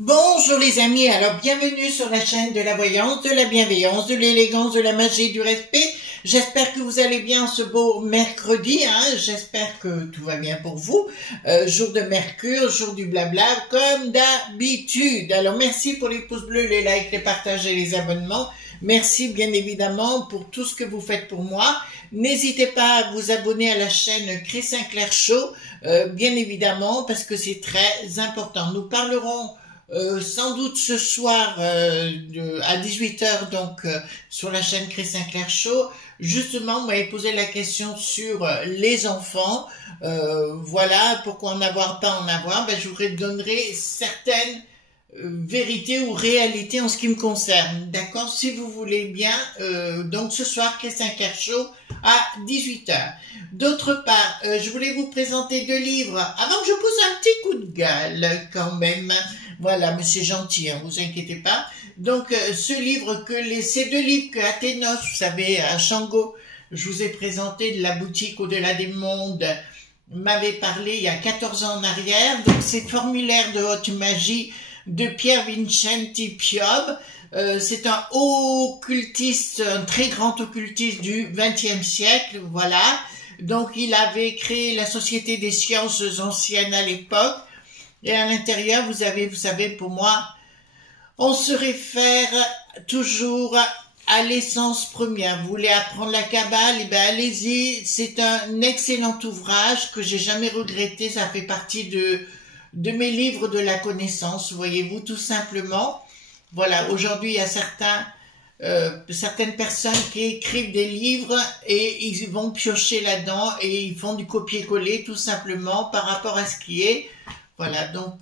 Bonjour les amis, alors bienvenue sur la chaîne de la voyance, de la bienveillance, de l'élégance, de la magie et du respect. J'espère que vous allez bien ce beau mercredi, j'espère que tout va bien pour vous. Jour de Mercure, jour du blabla, comme d'habitude. Alors merci pour les pouces bleus, les likes, les partages et les abonnements. Merci bien évidemment pour tout ce que vous faites pour moi. N'hésitez pas à vous abonner à la chaîne Chris Sinclair Show, bien évidemment, parce que c'est très important. Nous parlerons sans doute ce soir à 18 h donc sur la chaîne Chris Sinclair Show. Justement, vous m'avez posé la question sur les enfants. Voilà, pourquoi en avoir, pas en avoir. Ben, je vous donnerai certaines vérités ou réalités en ce qui me concerne. D'accord, si vous voulez bien. Donc ce soir, Chris Sinclair Show à 18 h. D'autre part, je voulais vous présenter 2 livres. Avant que je pose un petit coup de gueule quand même. Voilà, mais c'est gentil, vous inquiétez pas. Donc, ces 2 livres que Athénos, vous savez, à Shango, je vous ai présenté de la boutique Au-delà des mondes, m'avait parlé il y a 14 ans en arrière. Donc, c'est Formulaire de haute magie de Pierre Vincenti Piob. C'est un occultiste, un très grand occultiste du XXe siècle, voilà. Donc, il avait créé la Société des sciences anciennes à l'époque. Et à l'intérieur, vous savez, pour moi, on se réfère toujours à l'essence première. Vous voulez apprendre la Kabbale, eh ben allez-y. C'est un excellent ouvrage que j'ai jamais regretté. Ça fait partie de mes livres de la connaissance, voyez-vous, tout simplement. Voilà, aujourd'hui, il y a certaines personnes qui écrivent des livres et ils vont piocher là-dedans et ils font du copier-coller tout simplement par rapport à ce qui est. Voilà, donc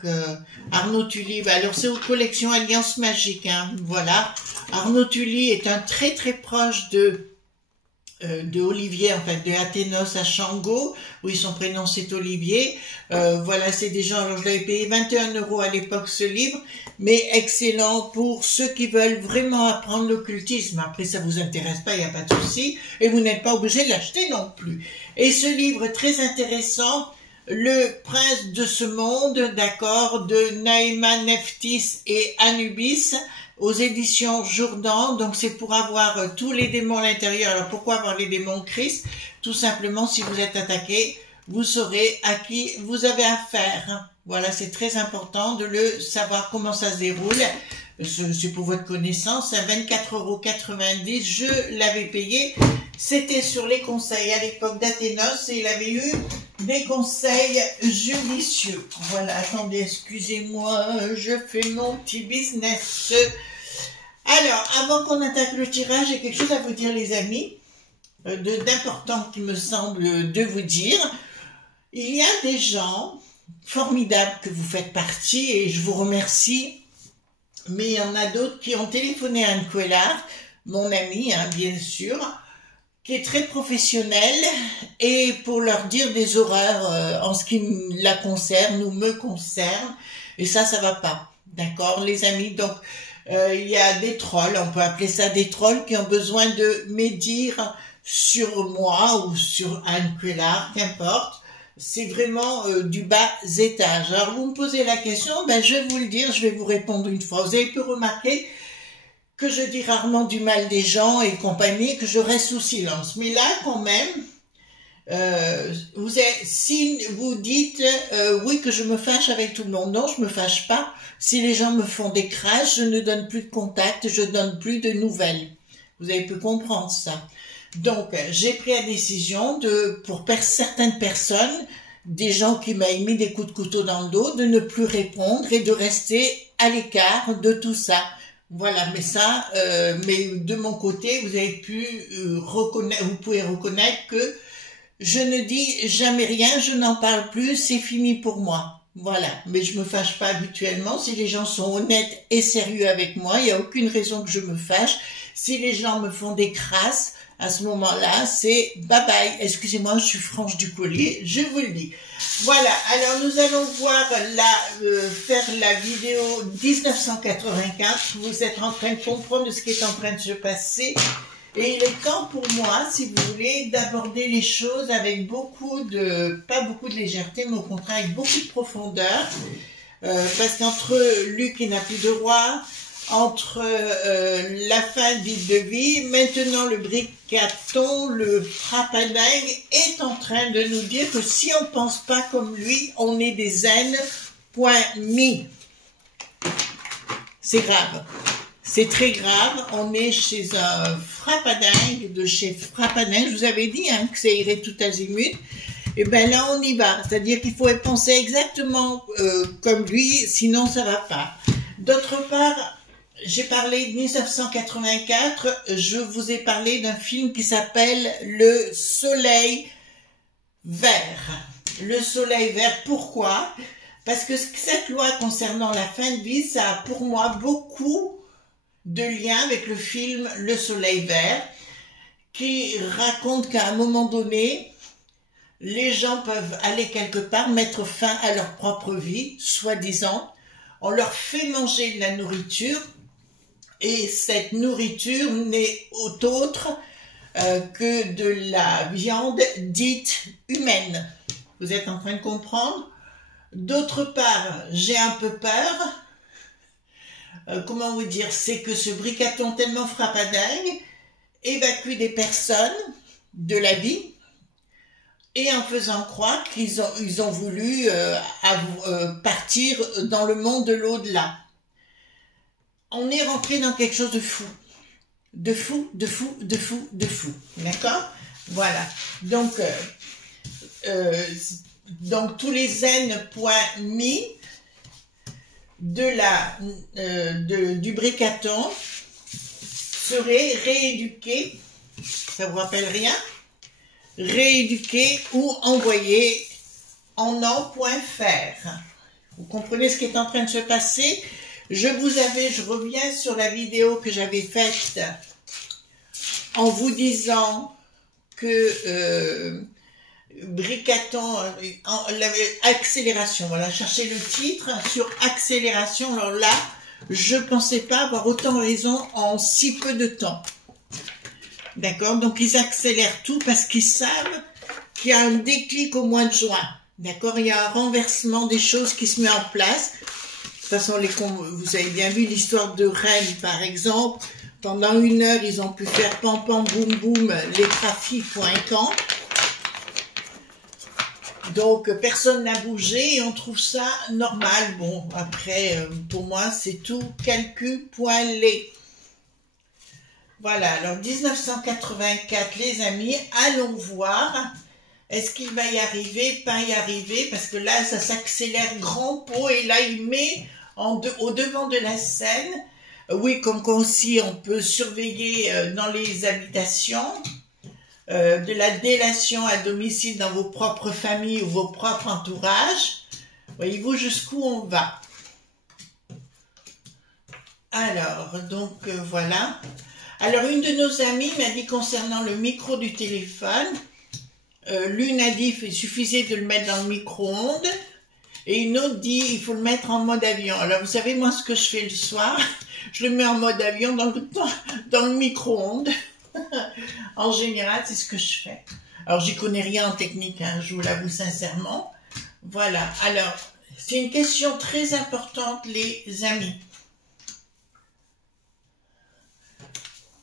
Arnaud Tully, alors c'est aux collections Alliance Magique, voilà. Arnaud Tully est un très très proche de Olivier, en fait, de Athénos à Shango, oui, son prénom c'est Olivier. Voilà, c'est des gens, alors je l'avais payé 21 € à l'époque ce livre, mais excellent pour ceux qui veulent vraiment apprendre l'occultisme. Après, ça vous intéresse pas, il n'y a pas de souci, et vous n'êtes pas obligé de l'acheter non plus. Et ce livre très intéressant, Le prince de ce monde, d'accord, de Naïma Nephthys et Anubis, aux éditions Jourdan. Donc c'est pour avoir tous les démons à l'intérieur. Alors pourquoi avoir les démons Christ? Tout simplement, si vous êtes attaqué, vous saurez à qui vous avez affaire. Voilà, c'est très important de le savoir comment ça se déroule. C'est pour votre connaissance, à 24,90 €, je l'avais payé. C'était sur les conseils à l'époque d'Athénos et il avait eu des conseils judicieux. Voilà, attendez, excusez-moi, je fais mon petit business. Alors, avant qu'on attaque le tirage, j'ai quelque chose à vous dire, les amis, d'important qu'il me semble de vous dire. Il y a des gens formidables que vous faites partie et je vous remercie. Mais il y en a d'autres qui ont téléphoné à Anne Couellard, mon amie, bien sûr, qui est très professionnelle, et pour leur dire des horreurs en ce qui la concerne ou me concerne, et ça va pas, d'accord, les amis. Donc, il y a des trolls, on peut appeler ça des trolls, qui ont besoin de médire sur moi ou sur Anne Couellard, qu'importe. C'est vraiment du bas étage. Alors vous me posez la question, ben je vais vous le dire, je vais vous répondre une fois. Vous avez pu remarquer que je dis rarement du mal des gens et compagnie, que je reste sous silence. Mais là, quand même, si vous dites oui que je me fâche avec tout le monde, non, je me fâche pas. Si les gens me font des crashs, je ne donne plus de contact, je donne plus de nouvelles. Vous avez pu comprendre ça. Donc, j'ai pris la décision pour certaines personnes, des gens qui m'ont mis des coups de couteau dans le dos, de ne plus répondre et de rester à l'écart de tout ça. Voilà, mais ça, mais de mon côté, vous avez pu reconnaître, vous pouvez reconnaître que je ne dis jamais rien, je n'en parle plus, c'est fini pour moi. Voilà, mais je me fâche pas habituellement. Si les gens sont honnêtes et sérieux avec moi, il n'y a aucune raison que je me fâche. Si les gens me font des crasses, à ce moment-là, c'est bye bye. Excusez-moi, je suis franche du collier, je vous le dis. Voilà, alors nous allons voir faire la vidéo 1984. Vous êtes en train de comprendre ce qui est en train de se passer. Et il est temps pour moi, si vous voulez, d'aborder les choses avec pas beaucoup de légèreté, mais au contraire avec beaucoup de profondeur. Parce qu'entre Luc qui n'a plus de roi, entre la fin d'Île de Vie, maintenant le bricaton, le frappadingue est en train de nous dire que si on pense pas comme lui, on est des haines, point mis. C'est grave. C'est très grave, on est chez un frappadingue, de chez Frappadingue, je vous avais dit hein, que ça irait tout azimut, et bien là on y va, c'est-à-dire qu'il faut penser exactement comme lui, sinon ça va pas. D'autre part, j'ai parlé de 1984, je vous ai parlé d'un film qui s'appelle Le Soleil Vert. Le Soleil Vert, pourquoi? Parce que cette loi concernant la fin de vie, ça a pour moi beaucoup de lien avec le film Le Soleil Vert, qui raconte qu'à un moment donné, les gens peuvent aller quelque part, mettre fin à leur propre vie, soi-disant. On leur fait manger de la nourriture, et cette nourriture n'est autre que de la viande dite humaine. Vous êtes en train de comprendre? D'autre part, j'ai un peu peur. Comment vous dire, c'est que ce bricaton tellement frappadingue évacue des personnes de la vie et en faisant croire qu'ils ont voulu partir dans le monde de l'au-delà. On est rentré dans quelque chose de fou. De fou, de fou, de fou, de fou. D'accord? Voilà. Donc tous les zen points mis du bricaton seraient rééduqués, ça vous rappelle rien? Rééduqués ou envoyés en en.fr. Vous comprenez ce qui est en train de se passer? Je reviens sur la vidéo que j'avais faite en vous disant que bricaton, accélération, voilà, cherchez le titre sur accélération. Alors là, je pensais pas avoir autant raison en si peu de temps. D'accord? Donc ils accélèrent tout parce qu'ils savent qu'il y a un déclic au mois de juin. D'accord? Il y a un renversement des choses qui se met en place. De toute façon, vous avez bien vu l'histoire de Rennes, par exemple. Pendant 1 heure, ils ont pu faire pam pam boum boum les trafics pour un camp. Donc, personne n'a bougé et on trouve ça normal. Bon, après, pour moi, c'est tout calcul poilé. Voilà, alors 1984, les amis, allons voir. Est-ce qu'il va y arriver, pas y arriver? Parce que là, ça s'accélère grand pot et là, il met au devant de la scène. Oui, comme aussi, on peut surveiller dans les habitations. De la délation à domicile dans vos propres familles ou vos propres entourages. Voyez-vous jusqu'où on va. Alors, donc voilà. Alors, une de nos amies m'a dit concernant le micro du téléphone, l'une a dit qu'il suffisait de le mettre dans le micro-ondes et une autre dit il faut le mettre en mode avion. Alors, vous savez, moi, ce que je fais le soir, je le mets en mode avion dans le micro-ondes. En général, c'est ce que je fais. Alors, j'y connais rien en technique, hein, je vous l'avoue sincèrement. Voilà. Alors, c'est une question très importante, les amis.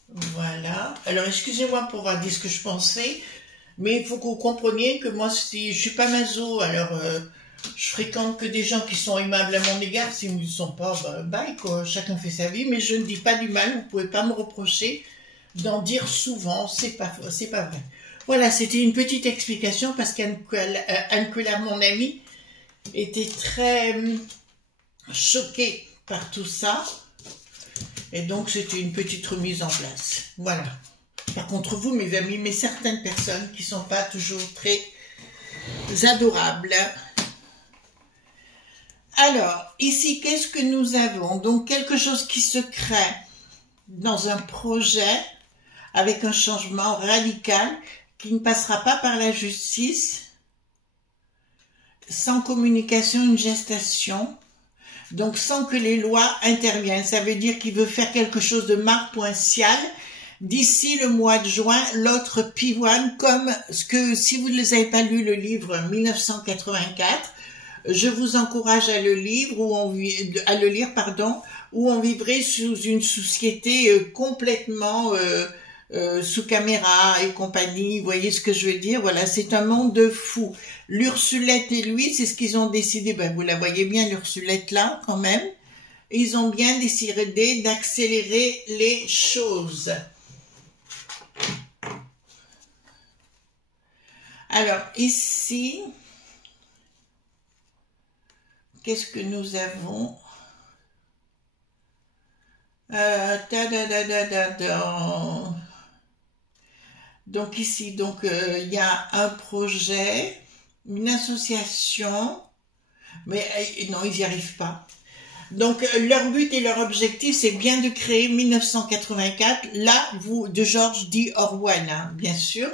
Voilà. Alors, excusez-moi pour avoir dit ce que je pensais, mais il faut que vous compreniez que moi, si je suis pas maso, alors je fréquente que des gens qui sont aimables à mon égard. S'ils ne sont pas, bye, quoi. Chacun fait sa vie, mais je ne dis pas du mal. Vous pouvez pas me reprocher d'en dire souvent, c'est pas vrai. Voilà, c'était une petite explication parce qu'Anne Coulard, mon amie, était très choquée par tout ça. Et donc, c'était une petite remise en place. Voilà. Par contre, vous, mes amis, mais certaines personnes qui ne sont pas toujours très adorables. Alors, ici, qu'est-ce que nous avons? Donc, quelque chose qui se crée dans un projet avec un changement radical qui ne passera pas par la justice, sans communication, une gestation, donc sans que les lois interviennent. Ça veut dire qu'il veut faire quelque chose de marpointial d'ici le mois de juin, l'autre pivoine, comme ce que, si vous ne les avez pas lu le livre 1984, je vous encourage à le lire, où on vivrait sous une société complètement sous caméra et compagnie. Vous voyez ce que je veux dire? Voilà, c'est un monde de fous. L'Ursulette et lui, c'est ce qu'ils ont décidé. Ben, vous la voyez bien, l'Ursulette là, quand même. Ils ont bien décidé d'accélérer les choses. Alors, ici, qu'est-ce que nous avons? Donc ici, il y a un projet, une association, mais non, ils n'y arrivent pas. Donc leur but et leur objectif, c'est bien de créer 1984. Là, de George D. Orwell, hein, bien sûr.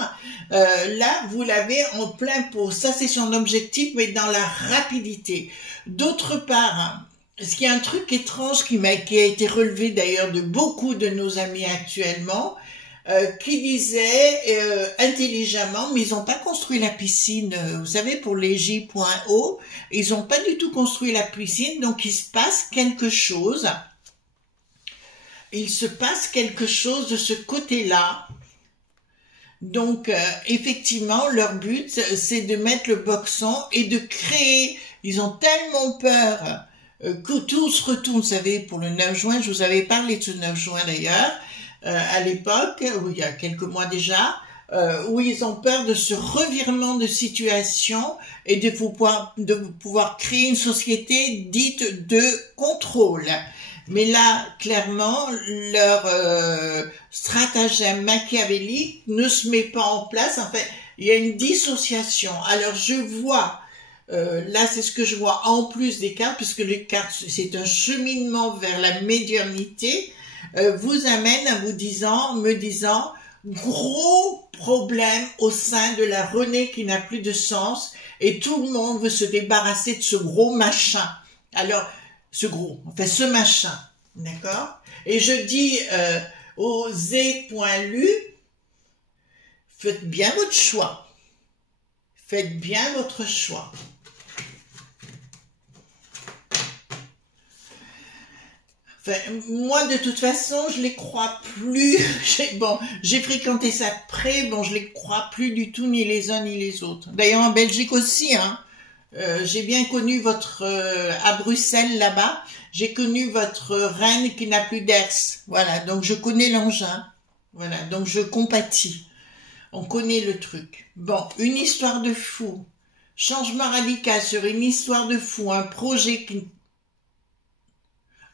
Là, vous l'avez en plein pot. Ça, c'est son objectif, mais dans la rapidité. D'autre part, hein, ce qui est un truc étrange qui a été relevé d'ailleurs de beaucoup de nos amis actuellement, qui disaient intelligemment, mais ils n'ont pas construit la piscine, vous savez, pour les J.O, ils n'ont pas du tout construit la piscine, donc il se passe quelque chose. Il se passe quelque chose de ce côté-là. Donc, effectivement, leur but, c'est de mettre le boxon et de créer. Ils ont tellement peur que tout se retourne, vous savez, pour le 9 juin, je vous avais parlé de ce 9 juin d'ailleurs, à l'époque, il y a quelques mois déjà, où ils ont peur de ce revirement de situation et de pouvoir créer une société dite de contrôle. Mais là, clairement, leur stratagème machiavélique ne se met pas en place. En fait, il y a une dissociation. Alors, je vois, là, c'est ce que je vois en plus des cartes, puisque les cartes, c'est un cheminement vers la médiumnité, vous amène à me disant, gros problème au sein de la Renée qui n'a plus de sens, et tout le monde veut se débarrasser de ce gros machin. Alors, ce machin, d'accord? Et je dis au Z.lu, faites bien votre choix. Faites bien votre choix. Enfin, moi, de toute façon, je les crois plus. J'ai fréquenté ça de près. Bon, je les crois plus du tout, ni les uns ni les autres. D'ailleurs, en Belgique aussi, hein. J'ai bien connu à Bruxelles là-bas, j'ai connu votre reine qui n'a plus d'ers. Voilà, donc je connais l'engin. Voilà, donc je compatis. On connaît le truc. Bon, une histoire de fou. Changement radical sur une histoire de fou. Un projet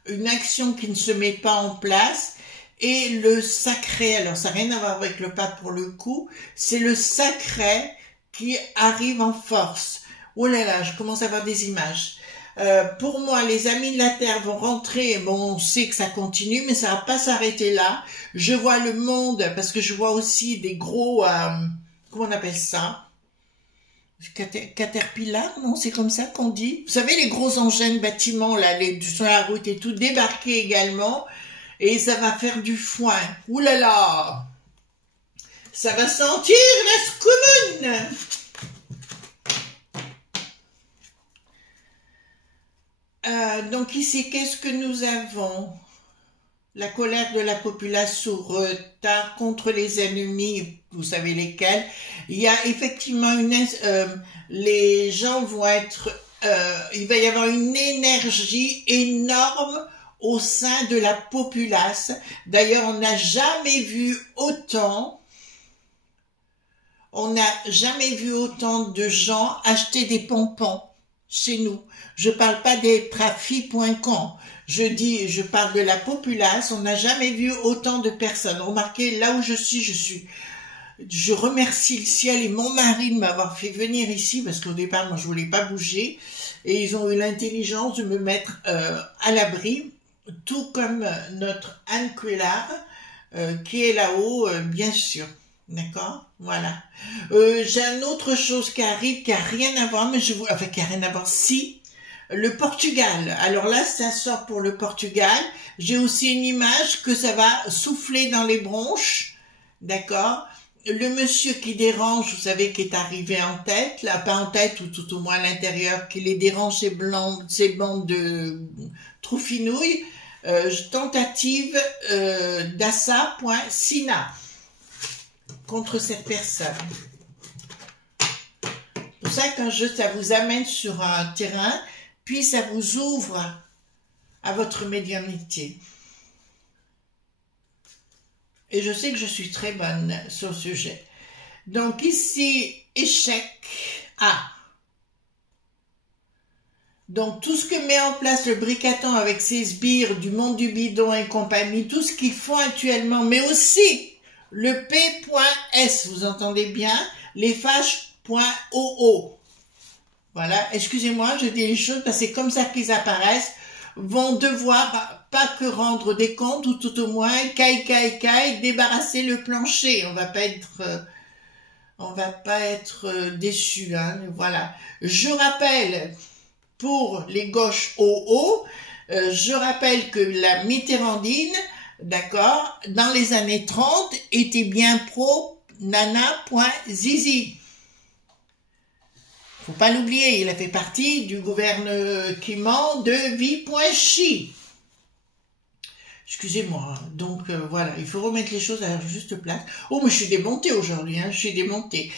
une action qui ne se met pas en place. Et le sacré, alors ça n'a rien à voir avec le pape pour le coup, c'est le sacré qui arrive en force. Oh là là, je commence à avoir des images. Pour moi, les amis de la Terre vont rentrer. Bon, on sait que ça continue, mais ça va pas s'arrêter là. Je vois le monde, parce que je vois aussi des gros... comment on appelle ça? Caterpillar, non? C'est comme ça qu'on dit. Vous savez, les gros engins de bâtiments, là, sur la route et tout, débarquer également. Et ça va faire du foin. Ouh là là! Ça va sentir la scoumune! Donc ici, qu'est-ce que nous avons? La colère de la population, retard contre les ennemis, vous savez lesquels. Il y a effectivement les gens vont être, il va y avoir une énergie énorme au sein de la populace. D'ailleurs, on n'a jamais vu autant de gens acheter des pompons. chez nous. Je parle pas des trafics.com. Je parle de la populace. On n'a jamais vu autant de personnes. Remarquez, là où je remercie le ciel et mon mari de m'avoir fait venir ici parce qu'au départ, moi, je voulais pas bouger. Et ils ont eu l'intelligence de me mettre à l'abri, tout comme notre Anne Cuélard, qui est là-haut, bien sûr. D'accord, voilà. J'ai une autre chose qui arrive, qui a rien à voir, mais qui a rien à voir. Si, le Portugal. Alors là, ça sort pour le Portugal. J'ai aussi une image que ça va souffler dans les bronches. D'accord. Le monsieur qui dérange, vous savez, qui est arrivé en tête, là, pas en tête, ou tout au moins à l'intérieur, qui les dérange, ces bandes de troufinouilles, tentative d'assa.sina contre cette personne. Pour ça, ça vous amène sur un terrain, puis ça vous ouvre à votre médiumnité. Et je sais que je suis très bonne sur le sujet. Donc ici, échec A. Donc tout ce que met en place le Bricaton avec ses sbires du monde du bidon et compagnie, tout ce qu'ils font actuellement, mais aussi le P.S, vous entendez bien, les fâches.oo. Voilà, excusez-moi, je dis les choses parce que c'est comme ça qu'ils apparaissent, vont devoir pas que rendre des comptes, ou tout au moins, caille, débarrasser le plancher. On va pas être déçus, hein, voilà. Je rappelle, pour les gauches OO, je rappelle que la Mitterrandine, d'accord, dans les années 30, était bien pro nana.zizi. Faut pas l'oublier, il a fait partie du gouvernement de vie.chi. Excusez-moi, donc voilà, il faut remettre les choses à leur juste place. Oh, mais je suis démontée aujourd'hui, hein, je suis démontée.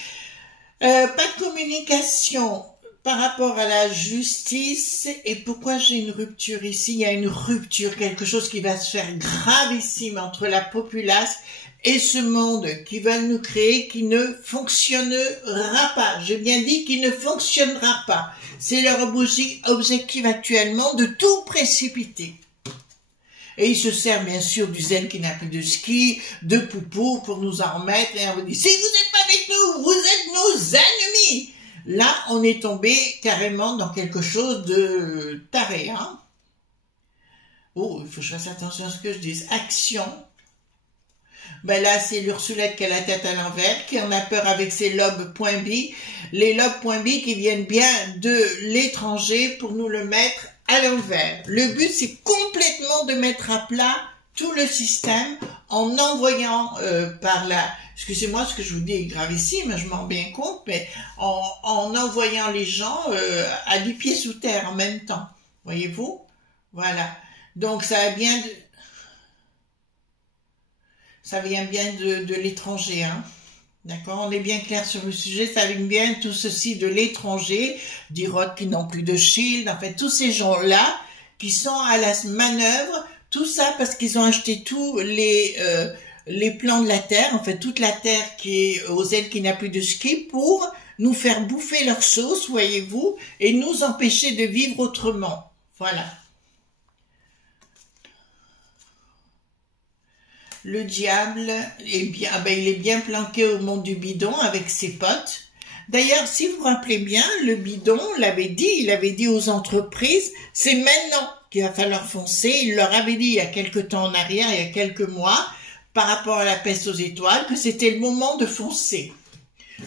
Pas de communication par rapport à la justice. Et pourquoi j'ai une rupture ici? Il y a une rupture, quelque chose qui va se faire gravissime entre la populace et ce monde qui va nous créer, qui ne fonctionnera pas. J'ai bien dit qu'il ne fonctionnera pas. C'est leur objectif actuellement de tout précipiter. Et il se sert bien sûr du zen qui n'a plus de ski, de poupou pour nous en remettre. Et on vous dit, si vous n'êtes pas avec nous, vous êtes nos ennemis. Là, on est tombé carrément dans quelque chose de taré. Hein. Oh, il faut que je fasse attention à ce que je dise. Action. Ben là, c'est l'Ursulette qui a la tête à l'envers, qui en a peur avec ses lobes.b. Les lobes.b qui viennent bien de l'étranger pour nous le mettre à l'envers. Le but, c'est complètement de mettre à plat tout le système en envoyant par la... Excusez-moi, ce que je vous dis est gravissime, je m'en rends bien compte, mais en envoyant les gens à du pied sous terre en même temps. Voyez-vous? Voilà. Donc, ça vient bien de l'étranger, hein. D'accord, on est bien clair sur le sujet, ça vient bien tout ceci de l'étranger, d'Irod qui n'ont plus de shield, en fait, tous ces gens-là qui sont à la manœuvre, tout ça parce qu'ils ont acheté tous les plans de la Terre, en fait, toute la Terre qui est aux ailes qui n'a plus de ski pour nous faire bouffer leur sauce, voyez-vous, et nous empêcher de vivre autrement. Voilà. Le diable est bien, il est bien planqué au monde du bidon avec ses potes. D'ailleurs, si vous vous rappelez bien, le bidon il avait dit aux entreprises, c'est maintenant qu'il va falloir foncer. Il leur avait dit il y a quelque temps en arrière, il y a quelques mois, par rapport à la peste aux étoiles, que c'était le moment de foncer.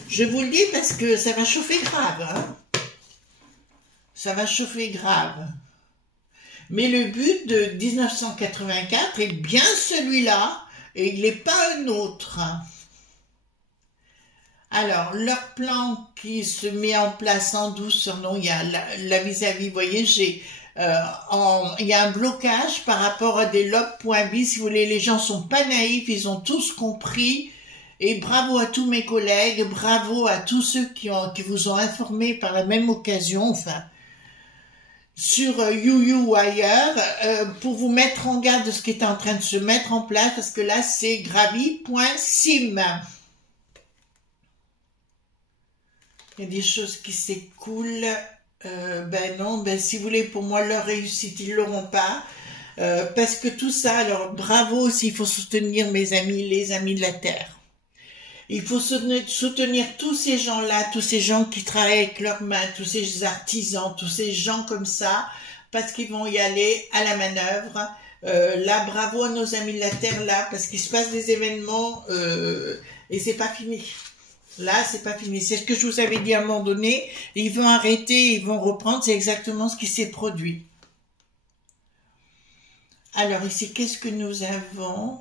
Je vous le dis parce que ça va chauffer grave. Hein. Ça va chauffer grave. Mais le but de 1984 est bien celui-là, et il n'est pas un autre. Alors, leur plan qui se met en place en douceur, non, il y a la vis-à-vis, vous voyez, il y a un blocage par rapport à des lobes.b, si vous voulez, les gens sont pas naïfs, ils ont tous compris, et bravo à tous mes collègues, bravo à tous ceux qui vous ont informé par la même occasion, enfin, sur YouYou ou ailleurs, pour vous mettre en garde de ce qui est en train de se mettre en place, parce que là, c'est gravi.sim. Il y a des choses qui s'écoulent Ben non, ben si vous voulez, pour moi, leur réussite, ils l'auront pas. Parce que tout ça, alors bravo aussi, il faut soutenir mes amis, les amis de la Terre. Il faut soutenir tous ces gens-là, tous ces gens qui travaillent avec leurs mains, tous ces artisans, tous ces gens comme ça, parce qu'ils vont y aller à la manœuvre. Là, bravo à nos amis de la Terre, là, parce qu'il se passe des événements et c'est pas fini. Là, c'est pas fini. C'est ce que je vous avais dit à un moment donné. Ils vont arrêter, ils vont reprendre. C'est exactement ce qui s'est produit. Alors ici, qu'est-ce que nous avons?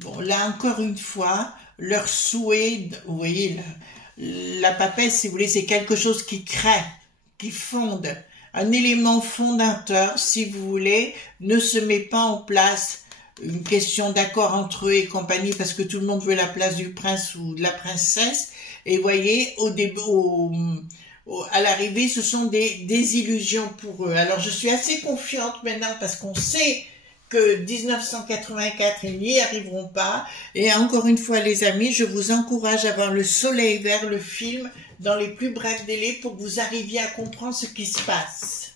Bon, là encore une fois, leur souhait, vous voyez, la papesse, si vous voulez, c'est quelque chose qui crée, qui fonde. Un élément fondateur, si vous voulez, ne se met pas en place une question d'accord entre eux et compagnie, parce que tout le monde veut la place du prince ou de la princesse. Et vous voyez, à l'arrivée, ce sont des illusions pour eux. Alors, je suis assez confiante maintenant, parce qu'on sait que 1984, ils n'y arriveront pas. Et encore une fois, les amis, je vous encourage à voir Le Soleil Vert, le film, dans les plus brefs délais pour que vous arriviez à comprendre ce qui se passe.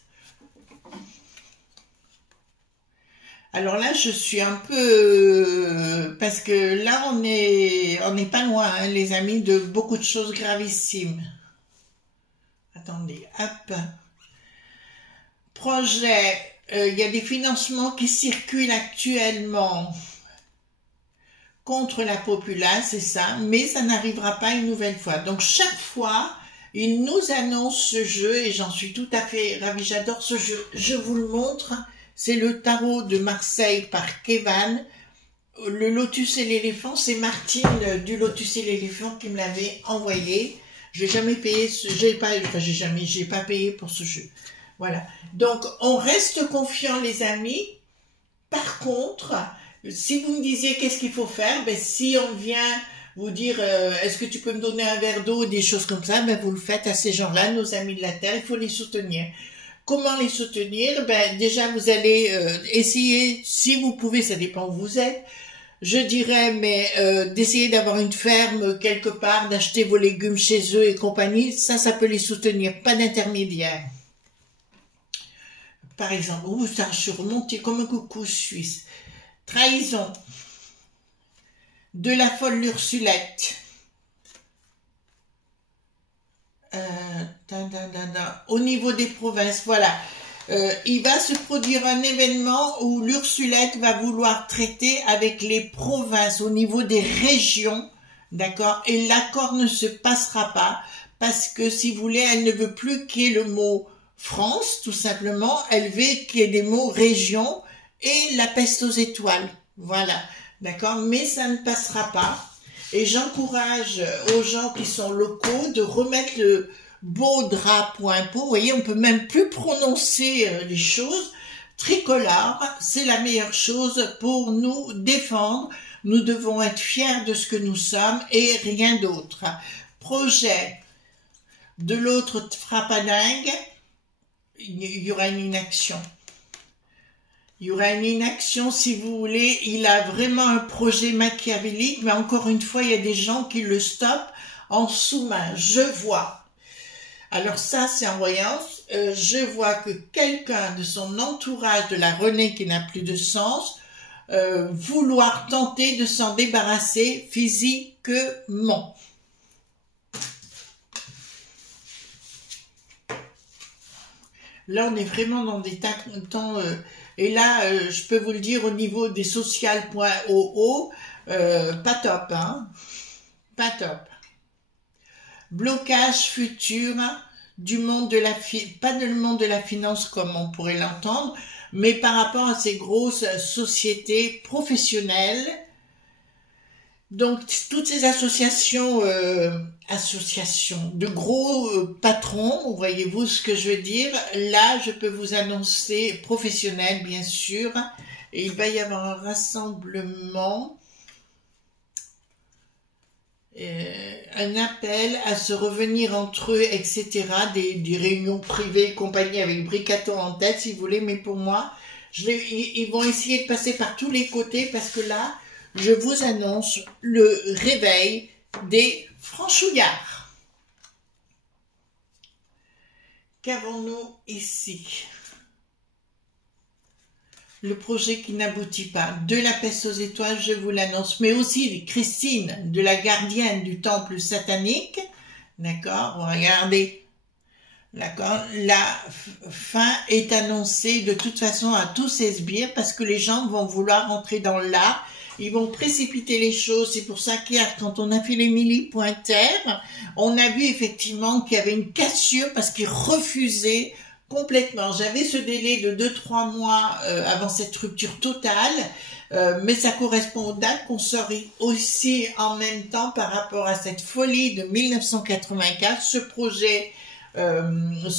Alors là, je suis un peu... parce que là, on n'est pas loin, hein, les amis, de beaucoup de choses gravissimes. Attendez, hop. Projet... il y a des financements qui circulent actuellement contre la populace, c'est ça, mais ça n'arrivera pas une nouvelle fois. Donc chaque fois, ils nous annoncent ce jeu et j'en suis tout à fait ravie, j'adore ce jeu. Je vous le montre, c'est le tarot de Marseille par Kevan. Le lotus et l'éléphant, c'est Martine du lotus et l'éléphant qui me l'avait envoyé. J'ai jamais payé, j'ai pas payé pour ce jeu. Voilà. Donc, on reste confiant, les amis. Par contre, si vous me disiez qu'est-ce qu'il faut faire, ben, si on vient vous dire est-ce que tu peux me donner un verre d'eau, des choses comme ça, ben, vous le faites à ces gens-là, nos amis de la Terre, il faut les soutenir. Comment les soutenir? Ben, déjà, vous allez essayer, si vous pouvez, ça dépend où vous êtes, je dirais, mais d'essayer d'avoir une ferme quelque part, d'acheter vos légumes chez eux et compagnie, ça peut les soutenir, pas d'intermédiaire. Par exemple, ça, je suis remontée comme un coucou suisse. Trahison de la folle Ursulette. Au niveau des provinces, voilà. Il va se produire un événement où l'Ursulette va vouloir traiter avec les provinces au niveau des régions, d'accord? Et l'accord ne se passera pas parce que, si vous voulez, elle ne veut plus qu'il y ait le mot France, tout simplement. Elle veut qu'il y ait des mots région et la peste aux étoiles. Voilà, d'accord? Mais ça ne passera pas. Et j'encourage aux gens qui sont locaux de remettre le beau drap.po. Vous voyez, on peut même plus prononcer les choses. Tricolore, c'est la meilleure chose pour nous défendre. Nous devons être fiers de ce que nous sommes et rien d'autre. Projet de l'autre frappadingue. Il y aura une inaction. Il y aura une inaction, si vous voulez. Il a vraiment un projet machiavélique, mais encore une fois, il y a des gens qui le stoppent en sous-main. Je vois. Alors ça, c'est en voyance. Je vois que quelqu'un de son entourage, de la Renée qui n'a plus de sens, vouloir tenter de s'en débarrasser physiquement. Là, on est vraiment dans des temps... et là, je peux vous le dire, au niveau des social.oo, pas top, hein. Pas top. Blocage futur du monde de la... pas du monde de la finance comme on pourrait l'entendre, mais par rapport à ces grosses sociétés professionnelles. Donc, toutes ces associations de gros patrons, voyez-vous ce que je veux dire? Là, je peux vous annoncer, professionnel, bien sûr, et il va y avoir un rassemblement, un appel à se revenir entre eux, etc., des réunions privées, compagnie avec Bricato en tête, si vous voulez, mais pour moi, ils vont essayer de passer par tous les côtés, parce que là, je vous annonce le réveil des franchouillards. Qu'avons-nous ici? Le projet qui n'aboutit pas. De la peste aux étoiles, je vous l'annonce. Mais aussi Christine, de la gardienne du temple satanique. D'accord? Regardez. D'accord? La fin est annoncée de toute façon à tous ces sbires parce que les gens vont vouloir rentrer dans l'art. Ils vont précipiter les choses. C'est pour ça qu'hier, quand on a fait l'Émilie Pointer, on a vu effectivement qu'il y avait une cassure parce qu'ils refusaient complètement. J'avais ce délai de 2-3 mois avant cette rupture totale, mais ça correspond aux dates qu'on sort aussi en même temps par rapport à cette folie de 1984, ce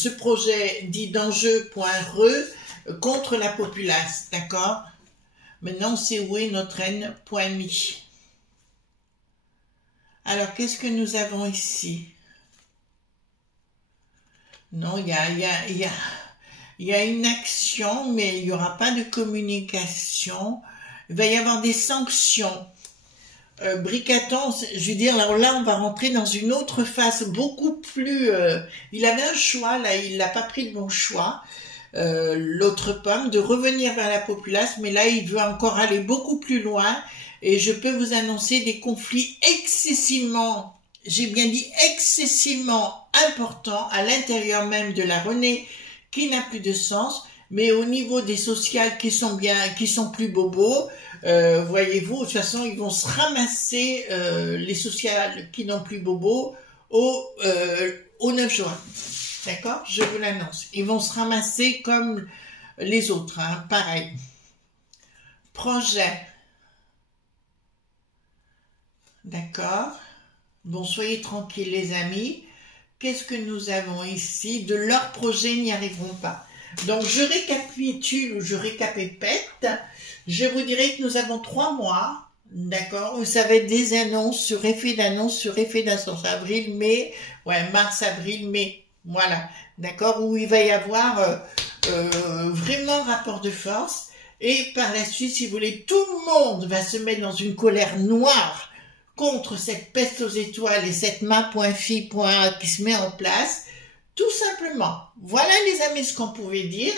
projet dit d'enjeu.re contre la populace, d'accord? Maintenant, c'est où est notre haine.me. Alors, qu'est-ce que nous avons ici? Non, il y a une action, mais il n'y aura pas de communication. Il va y avoir des sanctions. Bricaton, je veux dire, alors là, on va rentrer dans une autre phase beaucoup plus... il avait un choix, là, il n'a pas pris le bon choix. L'autre pomme, de revenir vers la populace, mais là, il veut encore aller beaucoup plus loin. Et je peux vous annoncer des conflits excessivement, j'ai bien dit excessivement importants à l'intérieur même de la Renée, qui n'a plus de sens, mais au niveau des sociales qui sont plus bobos, voyez-vous, de toute façon, ils vont se ramasser les sociales qui n'ont plus bobos au 9 juin. D'accord? Je vous l'annonce. Ils vont se ramasser comme les autres, hein, pareil. Projet. D'accord? Bon, soyez tranquilles les amis. Qu'est-ce que nous avons ici? De leurs projets n'y arriveront pas. Donc, je récapitule ou je récapépète. Je vous dirais que nous avons 3 mois, d'accord, où ça va être des annonces sur effet d'annonce, sur effet d'annonce. Avril, mai, ouais, mars, avril, mai. Voilà, d'accord, où il va y avoir vraiment rapport de force. Et par la suite, si vous voulez, tout le monde va se mettre dans une colère noire contre cette peste aux étoiles et cette ma.fi qui se met en place. Tout simplement. Voilà les amis ce qu'on pouvait dire.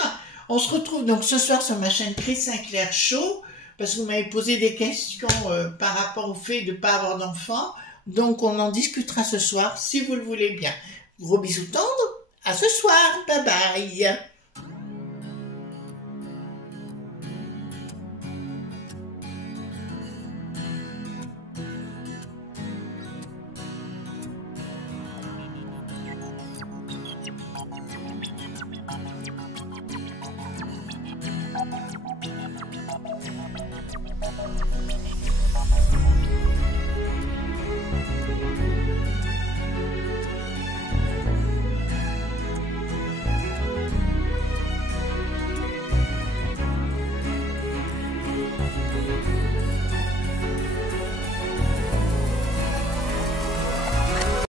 On se retrouve donc ce soir sur ma chaîne Chris Sinclair Show, parce que vous m'avez posé des questions par rapport au fait de ne pas avoir d'enfant. Donc on en discutera ce soir si vous le voulez bien. Gros bisous tendres, à ce soir, bye bye.